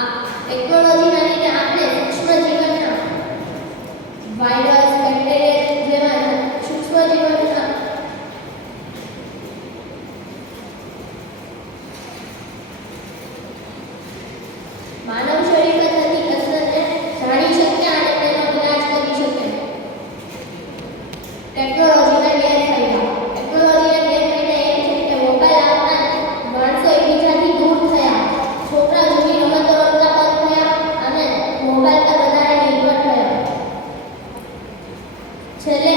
આ ટેકનોલોજીના લીધે આપણે સૂક્ષ્મ જીવનના વાયરસ, બેક્ટેરિયા જેવા સૂક્ષ્મ જીવનના માનવ શરીર પર થતી અસરને જાણી શકીએ અને તેનો ઇલાજ કરી શકીએ. ટેકનોલોજીના ગેરફાયદા એ છે કે મોબાઈલ આવતા માણસો એકબીજાથી દૂર થયા, છોકરા જૂની રમતો રમતા બંધ થયા અને મોબાઈલ પર વધારે નિર્ભર થયા. છેલ્લે